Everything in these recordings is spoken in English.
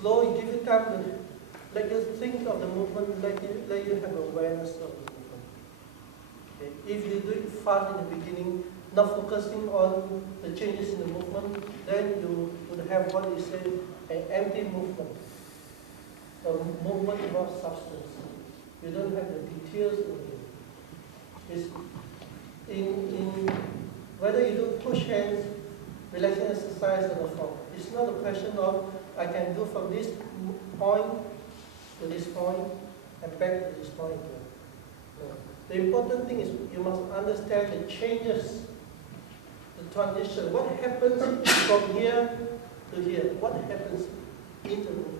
Slowly give you time to let you think of the movement, let you have awareness of the movement. Okay. If you do it fast in the beginning, not focusing on the changes in the movement, then you would have what you say, an empty movement. A movement without substance. You don't have the details in it. It's in whether you do push hands, relaxing exercise or the form. It's not a question of I can do from this point to this point and back to this point again. No. The important thing is you must understand the changes, the transition. What happens from here to here? What happens in the movement?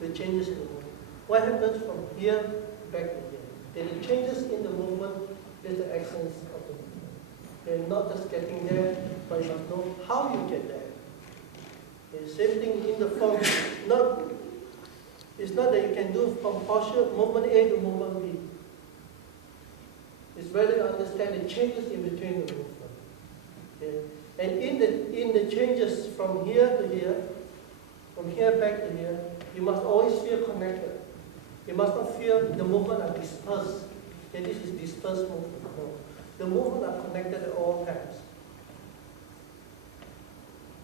The changes in the movement. What happens from here back to here? And the changes in the movement is the essence of the movement. You're not just getting there, but you must know how you get there. The same thing in the form. It's not that you can do from posture, movement A to movement B. It's whether you understand the changes in between the movement. Okay? And in the changes from here to here, from here back to here, you must always feel connected. You must not feel the movement are dispersed. Okay, this is dispersed movement. No. The movement are connected at all times.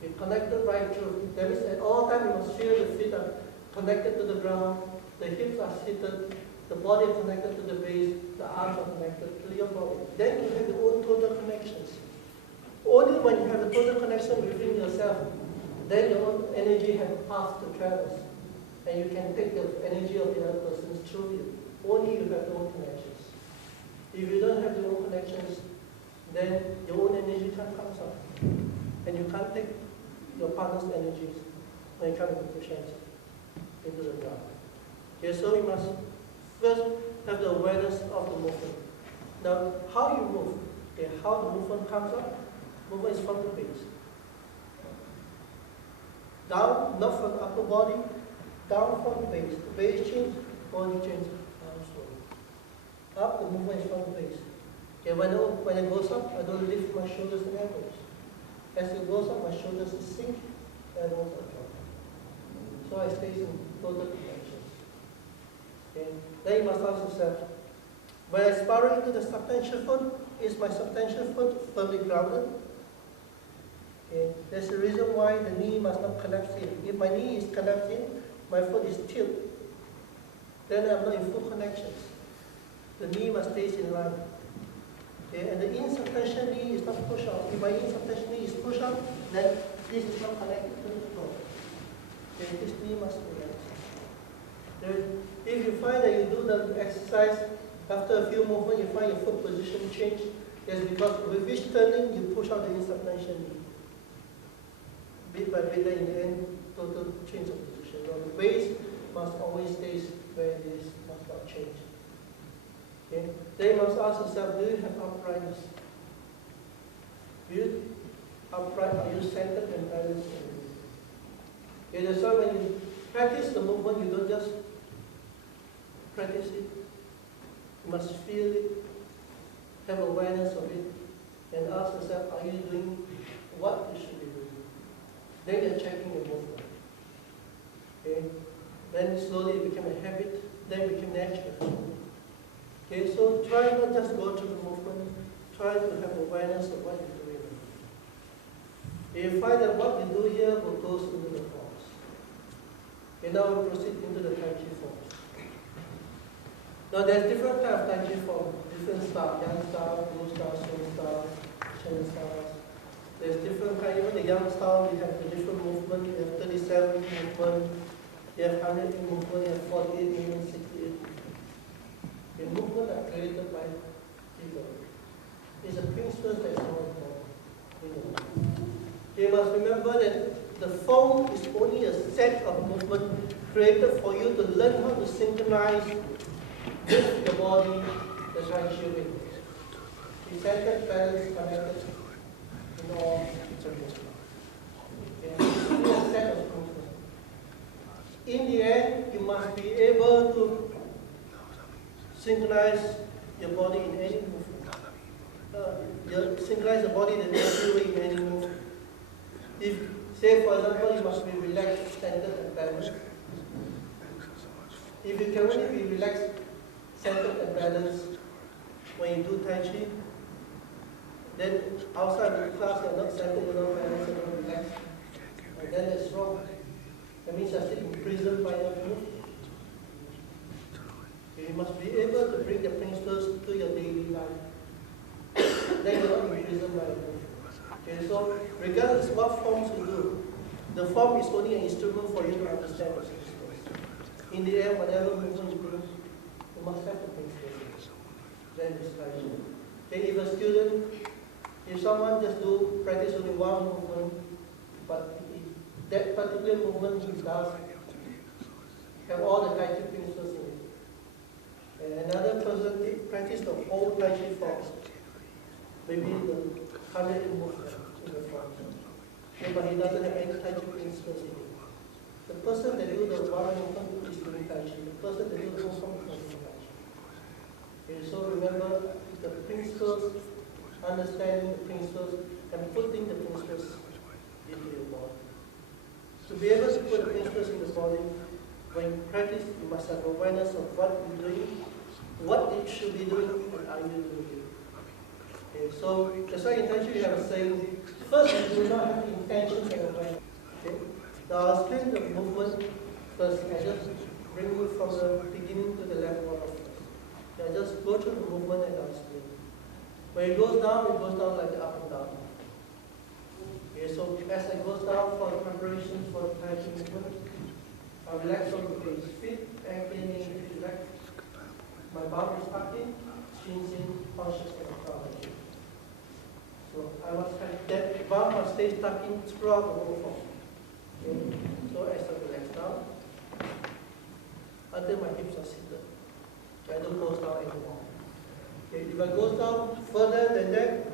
You're connected right through. That means at all times you must feel the feet are connected to the ground, the hips are seated, the body is connected to the base, the arms are connected to your body. Then you have your own total connections. Only when you have the total connection within yourself, then your own energy has path to traverse. And you can take the energy of the other person through you. Only you have your own connections. If you don't have your own connections, then your own energy can't come out. And you can't take your partner's energies when it comes to push hands into the ground. Okay, so you must first have the awareness of the movement. Now, how you move, okay, how the movement comes up, movement is from the base. Down, not from the upper body, down from the base. The base change, body change, down slowly. Up, the movement is from the base. Okay, when it goes up, I don't lift my shoulders and elbows. As it goes up, my shoulders sink, elbows are dropped. So I stay in total connections. Okay? Then you must ask yourself, when I spiral into the subtension foot, is my subtension foot firmly grounded? Okay? There's a reason why the knee must not collapse in. If my knee is collapsing, my foot is tilted. Then I'm not in full connections. The knee must stay in line. Okay? And the insubtension knee is not pushed out. If my insubtension knee is pushed out, then this is not connected to the floor. Okay? This knee must be relaxed. If you find that you do the exercise, after a few movements, you find your foot position change, that's because with each turning, you push out the insubtension knee. Bit by bit, then in the end, total change of position. So the base must always stay where it is, must not change. Okay? Then you must ask yourself, do you have uprightness? Are you upright? Are you centered and balanced? Okay, that's why when you practice the movement, you don't just practice it. You must feel it, have awareness of it, and ask yourself, are you doing what you should be doing? Then you're checking your movement. Okay? Then slowly it became a habit, then it became natural. Okay, so try not just go through the movement, try to have awareness of what you're doing. If you find that what you do here will go into the forms. Okay, now we proceed into the Tai Chi forms. Now there's different types of Tai Chi forms, different styles, Yang style, Blue style, Song style, Chen styles. There's different kinds. Even the Yang style, you have the different movement, you have 37 movement, you have 100 movement, you have 48 movement, 68. The movement are created by people. It's a principle that's not important. You must remember that the form is only a set of movement created for you to learn how to synchronize with the body, the Tai Chi with. Be centered, balanced, connected in all circles. Okay. It's only a set of movement. In the end, you must be able to synchronize your body in any movement. Synchronize the body in every way in any movement. If Say, for example, you must be relaxed, centered, and balanced. If you can only be relaxed, centered, and balanced when you do Tai Chi, then outside of the class you're not centered, you're not balanced, you're not relaxed. And then that's wrong. That means you're still imprisoned by your movement. You must be able to bring the principles to your daily life. Then you're not imprisoned by the movement. Okay, so regardless what forms you do, the form is only an instrument for you to understand the principles. In the end, whatever movement you do, you must have the principles. Then it's Tai Chi. Okay, if a student, if someone just practice only one movement, but that particular movement he does have all the Tai Chi principles in it. And another person practice the whole Tai Chi form, maybe the 100 movement in the form. Okay, but he doesn't have any Tai Chi principles in it. The person that do the one movement is doing Tai Chi. The person that do the whole form is doing Tai Chi. Okay, so remember the principles, understanding the principles, and putting the principles into your body. To be able to put the principles in the body, when you practice, you must have awareness of what you're doing, what it should be doing, and are you doing it. Okay, so that's why in Tai Chi you have a saying, first you do not have intentions and awareness. Okay? Now I'll explain the movement first. I just bring you from the beginning to the left one of first. I just go through the movement and I'll explain. When it goes down like the up and down. Okay, so as I go down for the preparations for the Tai Chi movement, I relax on the base. Feet, ankle, relax. My bum is tucked in, shins in, conscious and acknowledging. So I must have that bum must stay tucked in throughout the whole form. Okay? So as I relax down, until my hips are seated. I don't go down anymore. Okay, if I go down further than that,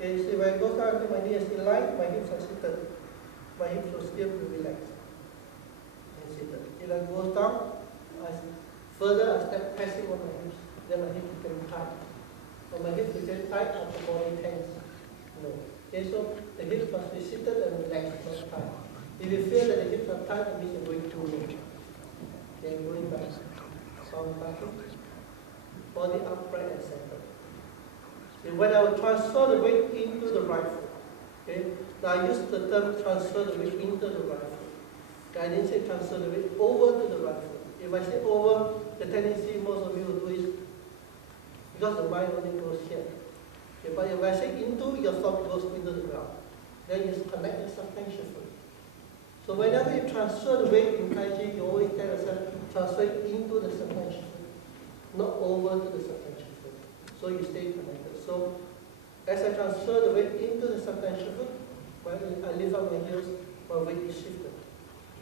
okay, so if I go down until my knee is in line, my hips are seated. My hips will still be relaxed and seated. If I go down, further I step pressing on my hips, then my hips become tight. When my hips become tight, upper body tense. No. Okay, so the hips must be seated and relaxed, not tight. If you feel that the hips are tight, it means you're going too low. Okay, going back. Sound back. Body upright and centered. And when I will transfer the weight into the right foot, okay? Now I use the term transfer the weight into the right foot. Okay, I didn't say transfer the weight over to the right foot. If I say over, the tendency most of you will do is because the mind only goes here. Okay, but if I say into, your thought goes into the ground. Then you connect the substantial foot. So whenever you transfer the weight in Tai Chi, you always tell yourself transfer it into the substantial foot, not over to the substantial foot. So you stay connected. So as I transfer the weight into the substantial foot, when I lift up my heels, my weight is shifted.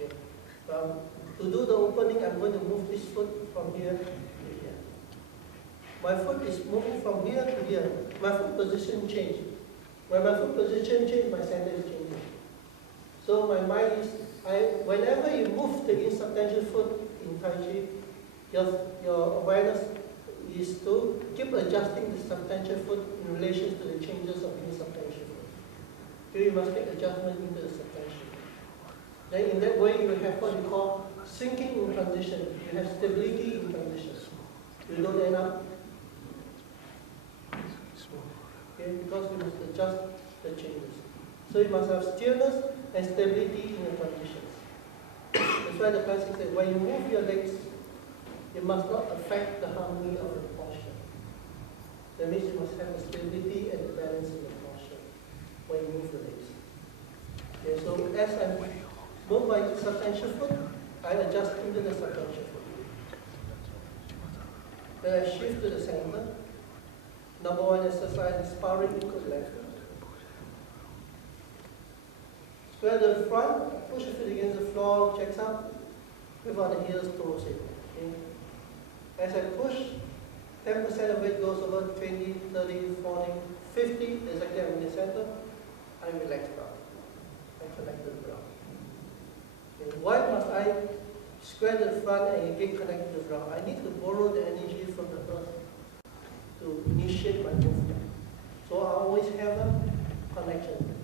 Okay. To do the opening, I'm going to move this foot from here to here. My foot is moving from here to here. My foot position changes. When my foot position changes, my center is changing. So my mind is, whenever you move the insubstantial foot in Tai Chi, your awareness is to keep adjusting the substantial foot in relation to the changes of the insubstantial foot. So you must make adjustment into the substantial foot. Then in that way, you have what you call sinking in transition. You have stability in transition. You don't end up, okay, because you must adjust the changes. So you must have stillness and stability in the transitions. That's why the classic says, when you move your legs, you must not affect the harmony of the posture. That means you must have the stability and the balance in the posture when you move the legs. Okay, so as I move my substantial foot, I adjust into the substantial foot. Then I shift to the center. Number one exercise is powering into the left. Square the front, push your feet against the floor, checks up, without the heels toes in. Okay? As I push, 10% of weight goes over 20, 30, 40, 50, exactly I'm in the center, I relax down. I connect to the ground. Okay. Why must I square the front and again connect to the ground? I need to borrow the energy from the earth to initiate my movement. So I always have a connection.